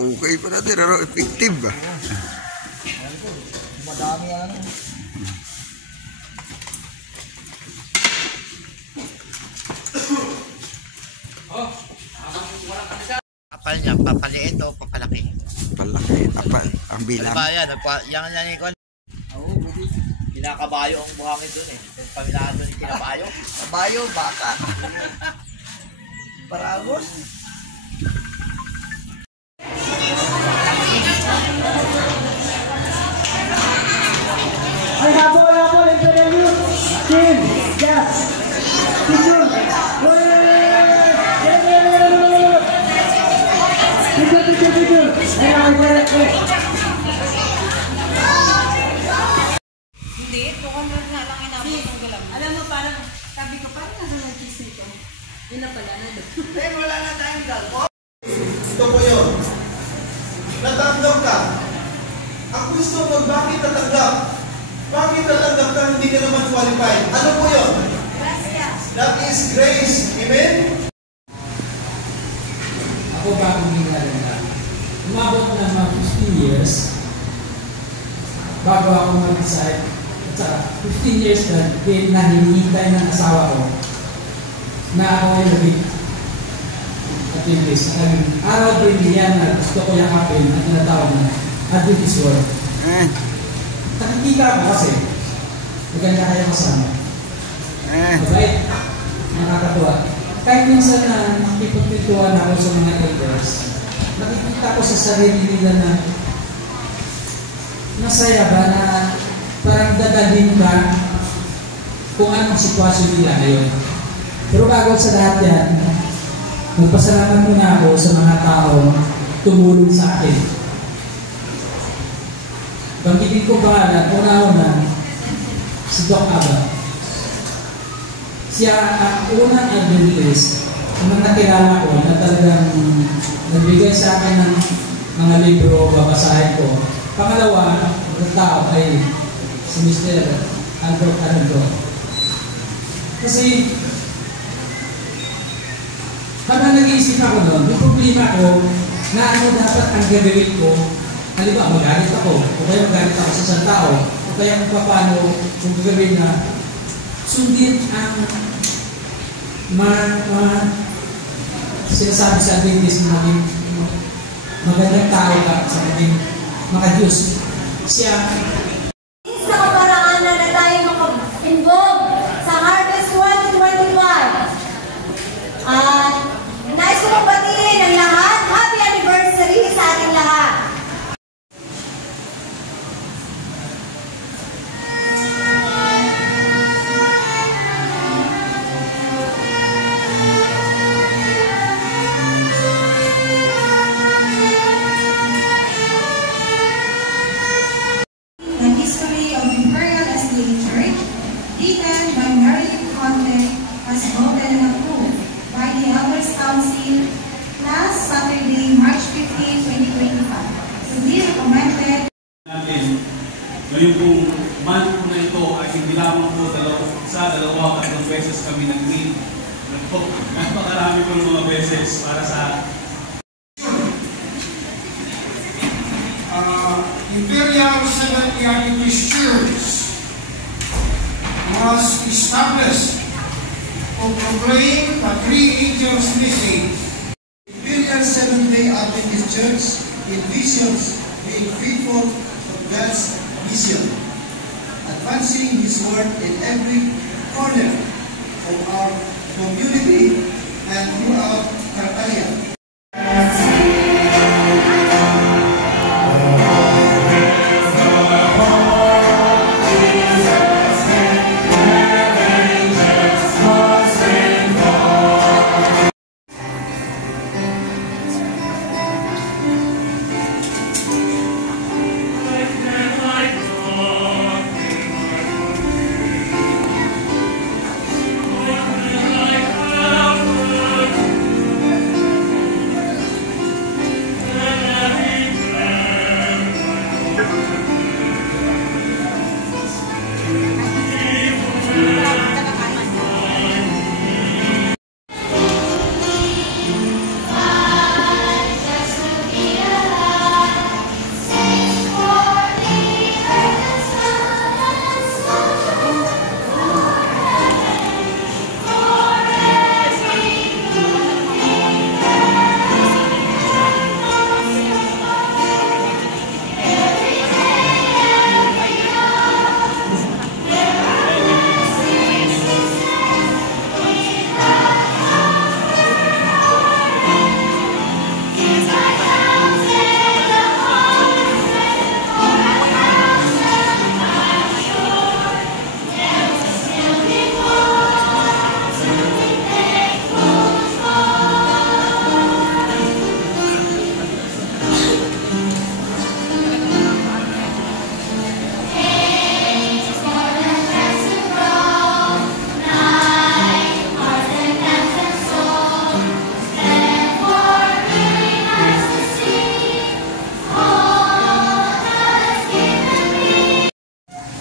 Okay pa natin, pero effective ba? Madami yan. Kapal niya, papaliit o papalaki? Papalaki, apal. Ang bilang. Yan, yan ko. Oo, kinakabayo ang buhangin doon eh. Yung paminahan doon yung kinabayo. Kabayo, baka. Paragos. Ay, habol, Imperial Youth. Team, yes. Teacher. Teacher. Hindi, 200 nga lang inabot ng galang. Alam mo, parang, sabi ko, parang nasa nag-cheese nito. Yun na pala na doon. Eh, wala na tayong galpo. Ito po yun. Natanggap ka. Ang gusto mo, bakit natanggap? Bakit natanggap ka, hindi ka naman qualified? Ano po yun? Gracias. That is grace. Amen? Ako bagong ginagawa na. Umabot na ng mga 15 years bago ako mag-decide. At saka 15 years na hinihintay ng asawa ko na ako ay naging Adventist. Ang araw din niya na gusto ko yakapin at tinatawag na Adventist World. Nakikita ko kasi maganda kayo kasama. Mabait, nakakatuwa. Kahit minsan na nakipagpituan ako sa mga elders, nakikita ko sa sarili nila na masaya ba na parang dadalhin ka kung anong sitwasyon nila ngayon. Pero bago sa lahat yan, magpasalamat muna ako sa mga taong tumulong sa akin. Banggitin ko pangalan, una-una, si Doc Aba. Siya ang unang Adventist na nakilala ko na talagang nagbigay sa akin ng mga libro, babasahin ko. Pangalawa, ang tao ay si Mr. Albert Arando. Kasi habang nag-iisip ako noon, yung problema ko na ano dapat ang gagawin ko. Halimbawa, magalit ako, o kaya magalit ako sa isang tao, o kaya kung paano kung gagawin na sundin ang sinasabi sa Adventist na maging magandang tao ka sa maging maka-Diyos. Siya Sa kaparaanan na tayo maka-involve sa Harvest 2025. At nais ko mabatiin ang lahat. Happy anniversary sa ating lahat. The history of Imperial Estate Church, written by Marilyn Conte, was voted and approved by the Elders Council last Saturday, March 15, 2025. To be recommended natin. Ngayon pong month po na ito ay hindi lamang po dalawa tatlong beses kami nag-meet. Napakarami po ng mga beses para sa Imperial Seventh Adventist Church was established to proclaim the three angels' message. Imperial Seventh-day Adventist Church envisions being faithful to God's mission, advancing His word in every corner of our community and throughout Cartagena. Oh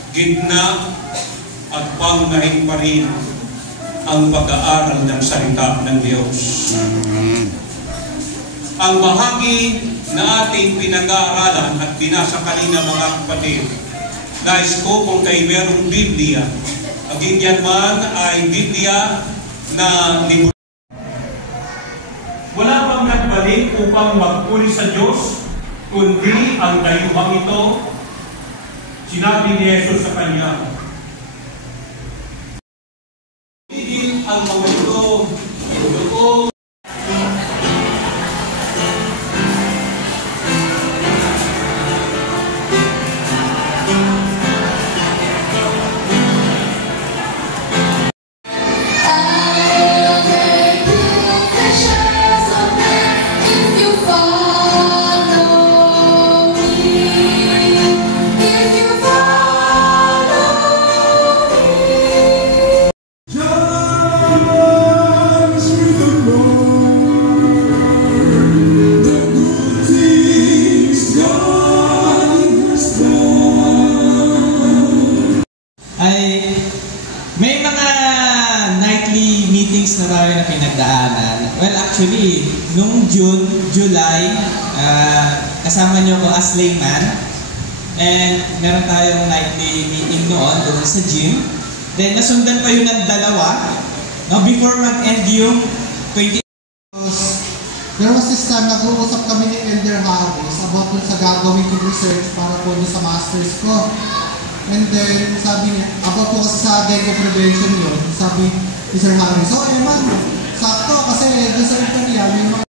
gitna at paunahin pa rin ang pag-aaral ng salita ng Diyos. Ang bahagi na ating pinag-aaralan at binasa kanina mga kapatid, nais ko kung kayo merong Biblia, ang ganyan man ay Biblia na libro. Wala bang nagbalik upang magpuri sa Diyos, kundi ang dayuhang ito? Sinabi ni Jesus sa kanya, "Higit ang mga ito, doon." Ay may mga nightly meetings na tayo na pinagdaanan. Well, actually, nung June, July, kasama niyo ko as layman. And meron tayong nightly meeting noon doon sa gym. Then nasundan pa yun ng dalawa. No, before mag-end yung 20. There was this time, nag-uusap kami ni Elder Harris about dun sa gagawin kong research para po sa masters ko. And then, sabi niya, about po kasi sa dengue prevention yun, sabi ni Sir Harris, "Oh, Eman, sakto kasi doon sa Italia, may mga..."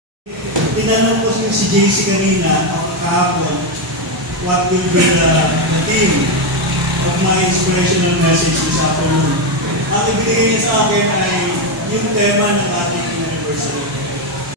Tinanong ko si JC kanina, kahapon, what will be the theme of my inspirational message this afternoon. Ang ibigay niya sa akin ay yung tema ng ating anniversary.